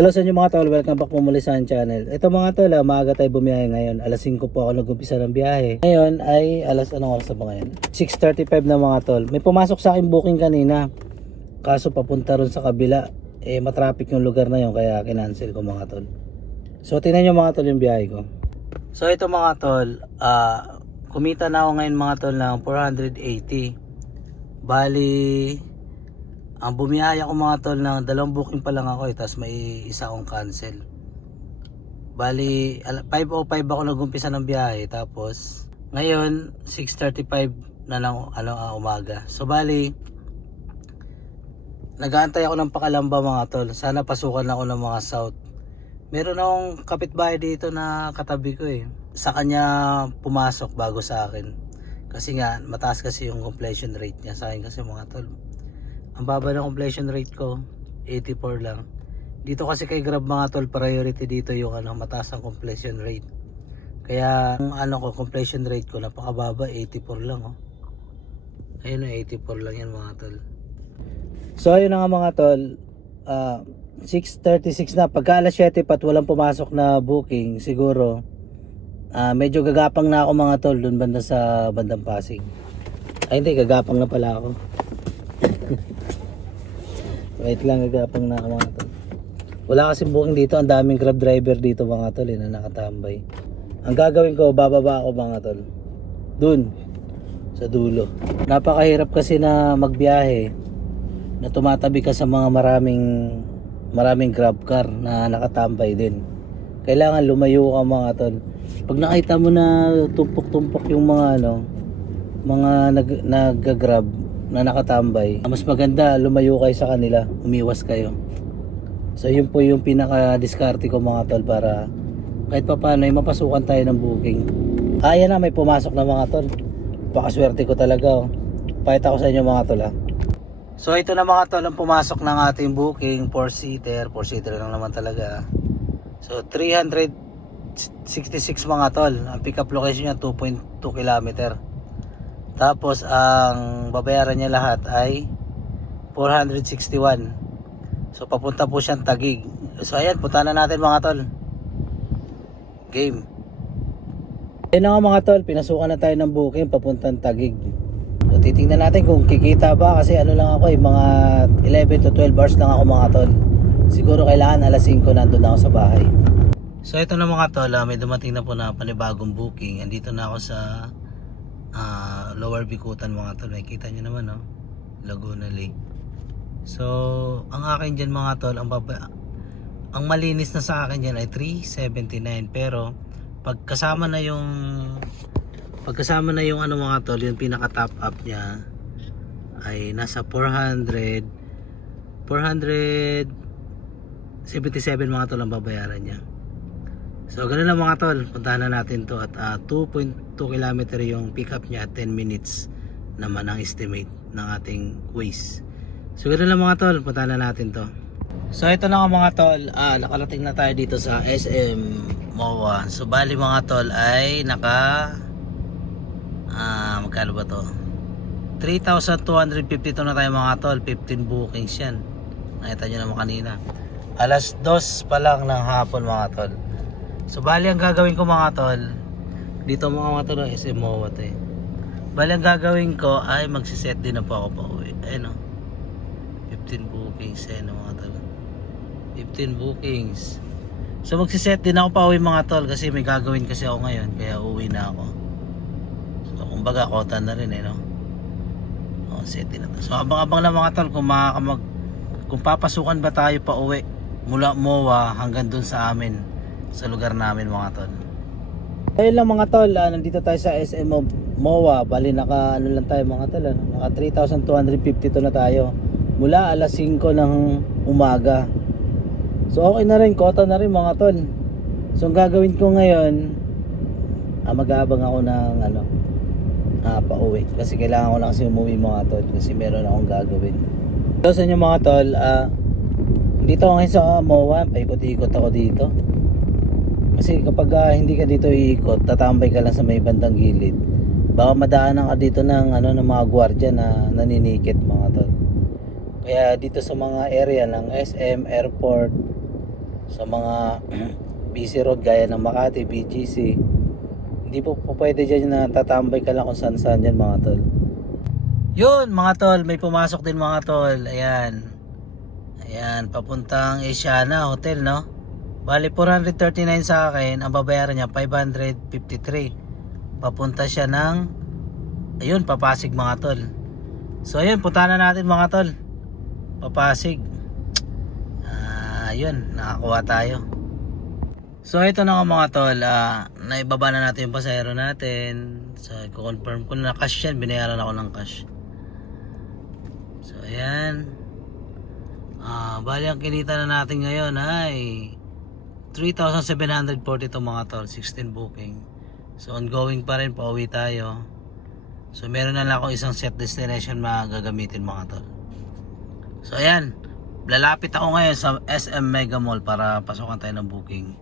Hello sa inyo mga tol, welcome back po muli sa aking channel. Ito mga tol, maaga tayo bumiyahe ngayon. Alas 5 po ako nag-umpisa ng biyahe. Ngayon ay anong oras na ba ngayon? 6:35 na mga tol. May pumasok sa akin booking kanina. Kaso papunta ron sa kabila. Matraffic yung lugar na yun kaya kinancel ko mga tol. So tingnan nyo mga tol yung biyahe ko. So ito mga tol, kumita na ako ngayon mga tol ng 480. Bali, ang bumiyaya ko mga tol ng dalawang booking pa lang ako tapos may isa akong cancel. Bali 5:05 ako nag-umpisa ng biyahe tapos ngayon 6:35 na lang umaga. So bali nag-aantay ako ng Pakalamba mga tol. Sana pasukan ako ng mga south. Meron akong kapitbahay dito na katabi ko Sa kanya pumasok bago sa akin. Kasi nga mataas kasi yung completion rate niya sa akin kasi mga tol. Ang baba ng completion rate ko 84 lang. Dito kasi kay Grab mga tol, priority dito yung mataas ang completion rate. Kaya ang completion rate ko napakababa, 84 lang Ayun 84 lang yan mga tol. So ayun na nga mga tol, 6:36 na, pagka alas 7 pat walang pumasok na booking, siguro medyo gagapang na ako mga tol dun banda sa bandang Pasig. Ay hindi, gagapang na pala ako. Wait lang, gagapang na ako mga tol. Wala kasing booking dito, ang daming Grab driver dito mga tol na nakatambay. Ang gagawin ko, bababa ako mga tol dun sa dulo. Napakahirap kasi na magbiyahe na tumatabi ka sa mga maraming Grab car na nakatambay din. Kailangan lumayo ka mga tol. Pag nakita mo na tumpok-tumpok yung mga nag-grab na nakatambay, mas maganda lumayo kayo sa kanila, umiwas kayo. So yun po yung pinaka-diskarte ko mga tol para kahit pa paano ay mapasukan tayo ng booking. Ayan na, may pumasok na mga tol. Pakaswerte ko talaga Pakita ko sa inyo mga tol So ito na mga tol ang pumasok ng ating booking, 4-seater lang naman talaga. So 366 mga tol. Ang pick up location niya 2.2 km. Tapos ang babayaran niya lahat ay 461. So papunta po siyang Taguig. So ayan, punta na natin mga tol. Game. Ayun na nga mga tol, pinasukan na tayo ng booking papuntang Taguig. So titingnan natin kung kikita ba kasi lang ako mga 11 to 12 hours lang ako mga tol. Siguro kailangan alas 5 nandun na ako sa bahay. So ito na mga tol, may dumating na po na panibagong booking. Andito na ako sa Lower Bicutan mga tol. Nakikita nyo naman Laguna Lake. So ang akin dyan mga tol, ang malinis na sa akin dyan ay 379. Pero pagkasama na yung mga tol, yung pinaka top up nya ay nasa 477 mga tol ang babayaran nya. So ganun lang mga tol, puntahan na natin to at 2.2 km yung pick up nya at 10 minutes naman ang estimate ng ating Waze. So ganun lang mga tol, puntahan na natin to. So ito na nga mga tol, nakarating na tayo dito sa SM MOA. So bali mga tol ay magkano ba to? 3,252 na tayo mga tol, 15 bookings yan. Nakita nyo naman kanina. Alas 2 pa lang ng hapon mga tol. So bali ang gagawin ko mga tol, dito mga tol SM MOA to Bali ang gagawin ko ay magsiset din na po ako pa uwi. Ayun 15 bookings mga tol. 15 bookings. So magsiset din ako pa uwi mga tol kasi may gagawin kasi ako ngayon kaya uwi na ako. So kumbaga kota na rin set din na to. So abang-abang lang mga tol kung papasukan ba tayo pa uwi mula MOA hanggang dun sa amin sa lugar namin mga tol. Ayun lang mga tol, nandito tayo sa SM MOA. Bali naka lang tayo mga tol, naka 3,252 na tayo mula alas 5 ng umaga. So okay na rin, kota na rin mga tol. So ang gagawin ko ngayon, mag-aabang ako ng pauwi kasi kailangan ko lang kasi umuwi mga tol kasi meron akong gagawin. So sa inyo mga tol, dito ako ngayon sa MOA, paikot-ikot ako dito. Kasi kapag hindi ka dito iikot, tatambay ka lang sa may bandang gilid. Baka madaanan ka dito ng ng mga gwardiya na naninikit mga tol. Kaya dito sa mga area ng SM, airport, sa mga busy road gaya ng Makati, BGC. Hindi po pwede dyan na tatambay ka lang kung saan saan dyan mga tol. Yun mga tol, may pumasok din mga tol. Ayan. Ayan, papuntang Asiana Hotel, no? Bali 439 sa akin, ang babayaran niya 553. Papunta siya ng ayun, Papasig mga tol. So ayun, punta na natin mga tol. Papasig. Ayun, nakakuha tayo. So ito na nga mga tol, naibaba na natin yung pasahero natin. So i-confirm ko na cash yan, binayaran ako ng cash. So ayan. Bali ang kinita na natin ngayon ay 3,742 mga tol, 16 booking. So ongoing pa rin, pauwi tayo. So meron na lang akong isang set destination magagamitin mga tol. So ayan, lalapit ako ngayon sa SM Mega Mall para pasukan tayo ng booking.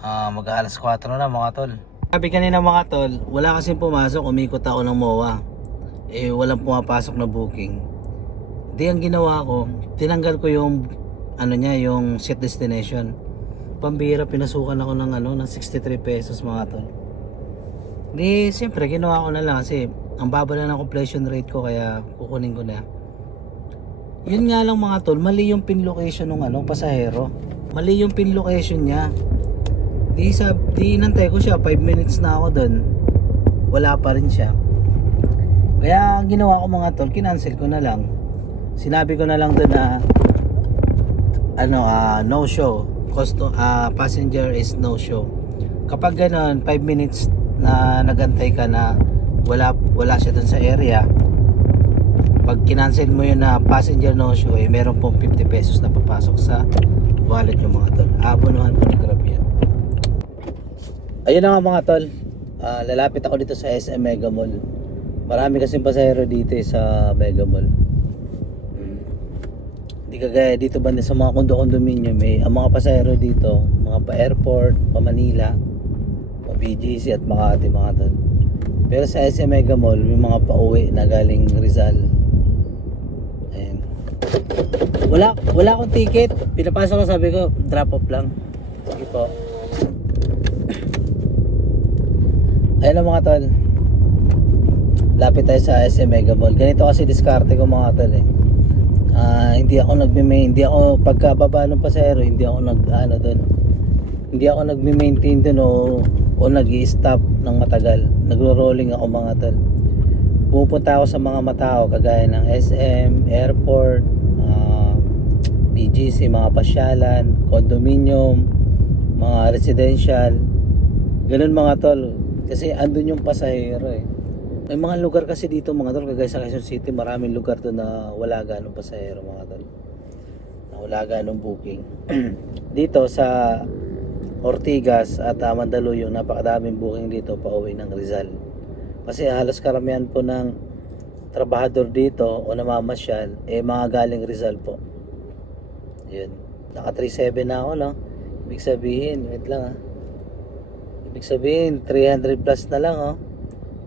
Mag-aalas 4 na mga tol. Sabi kanina mga tol, wala kasing pumasok, umikot ako ng MOA. Walang pumapasok na booking. Di ang ginawa ko, tinanggal ko yung yung set destination. Pambira, pinasukan ako ng 63 pesos mga tol. Di siyempre ginawa ko na lang kasi ang baba na ng completion rate ko, kaya kukunin ko na. Yun nga lang mga tol, mali yung pin location ng pasahero. Mali yung pin location niya. Di inantay ko siya, 5 minutes na ako doon. Wala pa rin siya. Kaya ginawa ko mga tol, kinancel ko na lang. Sinabi ko na lang doon na no show. Passenger is no show. Kapag ganoon, 5 minutes na nagantay ka na wala siya doon sa area, pag kinancel mo yun na passenger no show, meron pong 50 pesos na papasok sa wallet yung mga tol. Abonuhan po ni Grab yan. Ayun na nga mga tol, lalapit ako dito sa SM Mega Mall. Marami kasing pasahero dito sa Mega Mall. Hindi kagaya dito banda sa mga condominium, ang mga pasahero dito, mga pa-airport, pa-Manila, pa-BGC at Makati mga tol. Pero sa SM Mega Mall, may mga pauwi na galing Rizal. Ayan. Wala akong ticket. Pinapasok ko, sabi ko, drop off lang. Sige po. Ayan na mga tol. Lapit tayo sa SM Mega Mall. Ganito kasi diskarte ko mga tol hindi ako pagkababa ng pasahero, hindi ako nagme-maintain doon o nag-i-stop ng matagal. Nagro-rolling ako mga tol. Pupunta ako sa mga matao kagaya ng SM, airport, BGC, mga pasyalan, condominium, mga residential. Ganun mga tol. Kasi andun yung pasahero May mga lugar kasi dito mga tol, kagaya sa Quezon City, maraming lugar doon na wala ganong pasahero mga tol. Na wala ganong booking. Dito sa Ortigas at Mandaluyong, napakadaming booking dito pauwi ng Rizal. Kasi halos karamihan po ng trabahador dito o namamasyal, mga galing Rizal po. Yun. Naka 37 na ako, no? Ibig sabihin, wait lang Ibig sabihin, 300 plus na lang,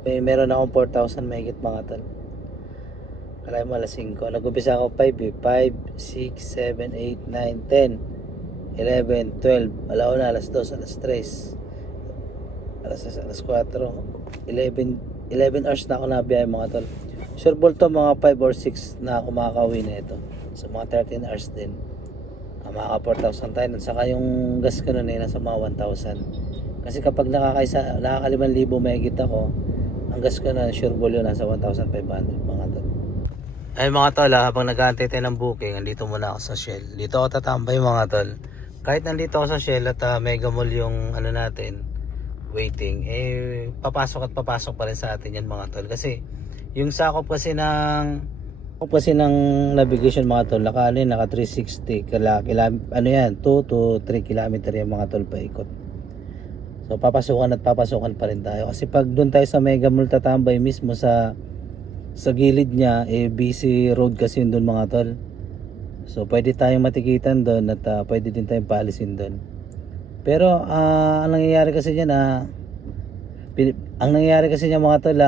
meron akong 4,000 mahigit mga tol. Kalahin mo alas 5. Nag-umpisa ako 5 5, 6, 7, 8, 9, 10, 11, 12. Alaw na alas 2, alas 3. Alas 4. 11 hours na ako nabiyahe mga tol. Sure ball to mga 5 or 6 na ako makakauwi na ito. So mga 13 hours din. Maka 4,000 tayo. At saka yung gas ko nun nasa mga 1,000. Kasi kapag nakaka 5,000 mahigit ako, ang gas ko na sure ball yun nasa 1,500 mga tol. Ay mga tol, habang nag-aantay tayo ng booking, andito muna ako sa Shell. Dito ako tatambay mga tol. Kahit nandito ako sa Shell at Mega Mall yung natin, waiting, papasok pa rin sa atin yan mga tol. Kasi yung sakop kasi ng navigation mga tol, naka 360 2 to 3 kilometer yung mga tol paikot. So papasukan pa rin tayo. Kasi pag doon tayo sa Mega Mall tatambay mismo sa gilid niya, busy road kasi yun doon mga tol. So pwede tayong matikitan doon at pwede din tayong paalisin doon. Pero ang nangyayari kasi diyan mga tol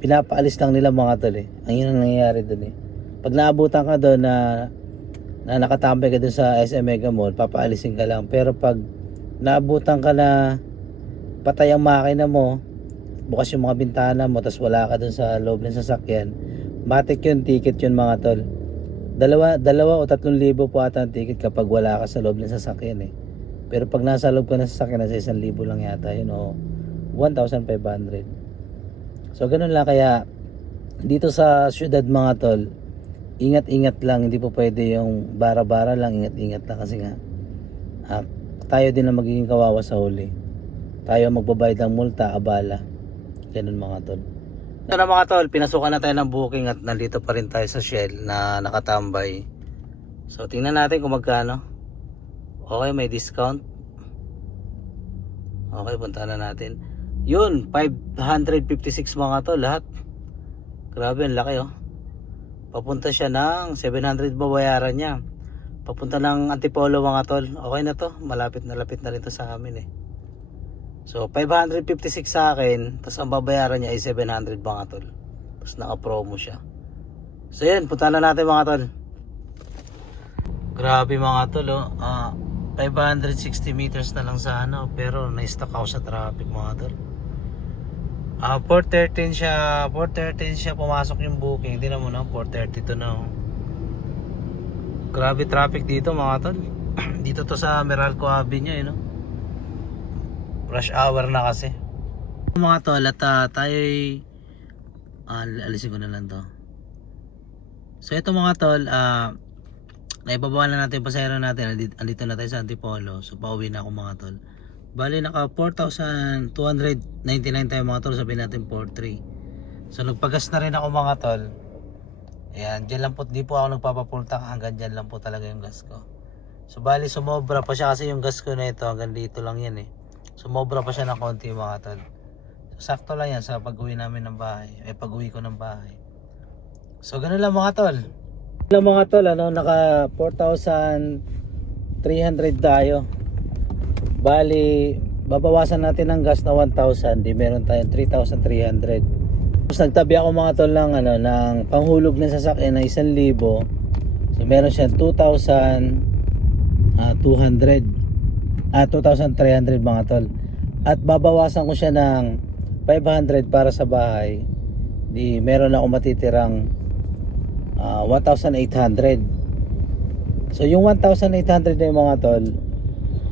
pinapaalis lang nila mga tol Ang yun ang nangyayari doon Pag naabutan ka doon na na nakatambay ka dun sa SM Mega Mall, papaalisin ka lang. Pero pag naabutan ka na patay ang makina mo, bukas yung mga bintana mo, tas wala ka dun sa loob ng sasakyan, matik yun, ticket yun mga tol. Dalawa o 3,000 po ata ang ticket kapag wala ka sa loob ng sasakyan eh. Pero pag nasa loob ka ng sasakyan, nasa 1,000 lang yata yun o 1,500. So ganun lang, kaya dito sa syudad mga tol, ingat-ingat lang, hindi po pwede yung bara-bara lang, ingat-ingat lang kasi nga tayo din ang magiging kawawa sa huli. Tayo magbabayad ng multa, abala. Ganun mga tol. Ito na mga tol, pinasukan na tayo ng booking at nandito pa rin tayo sa Shell na nakatambay. So tingnan natin kung magkano. Okay, may discount. Okay, punta na natin. Yun, 556 mga tol lahat. Grabe, ang laki oh. Papunta siya ng 700 babayaran niya. Papunta ng Antipolo mga tol. Okay na to, malapit na rin to sa amin eh. So 556 sa akin, tapos ang babayaran niya ay 700 mga tol. Tapos naka-promo siya. So yan, punta na natin mga tol. Grabe mga tol oh. 560 meters na lang sa ano, pero na-stuck ako sa traffic mga tol. 4:13 siya pumasok yung booking. Tingnan mo na, 4:32 na oh. Grabe traffic dito mga tol. Dito to sa Meralco Avenue, no? Rush hour na kasi. Mga tol, at tayo'y alisin ko na lang to. So ito mga tol, naibababa na natin yung pasahero natin. Andito na tayo sa Antipolo. So pauwi na ako mga tol. Bali naka 4,299 tayo mga tol. Sabihin natin 4,300. So nagpagas na rin ako mga tol. Ayan, dyan lang po, di po ako nagpapapultang, hanggang dyan lang po talaga yung gas ko. So bali sumobra pa siya kasi yung gas ko na ito hanggang dito lang yan eh. Sumobra pa siya ng konti mga tol. So sakto lang yan sa pag-uwi namin ng bahay, pag-uwi ko ng bahay. So ganun lang mga tol. Ganun mga tol, naka 4,300 tayo. Bali, babawasan natin ng gas na 1,000, di meron tayong 3,300. Tapos nagtabi ako mga tol ng, ng panghulog ng sasakyan na 1,000. So meron siyang 2,300 mga tol. At babawasan ko siya ng 500 para sa bahay. Di meron ako matitirang 1,800. So yung 1,800 na yung mga tol,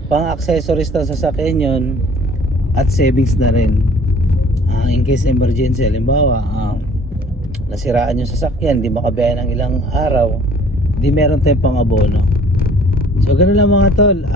pang accessories ng sasakyan yun at savings na rin. In case emergency, halimbawa nasiraan yung sasakyan, di makabiyahe ng ilang araw, di meron tayong pang abono. So ganun lang mga tol.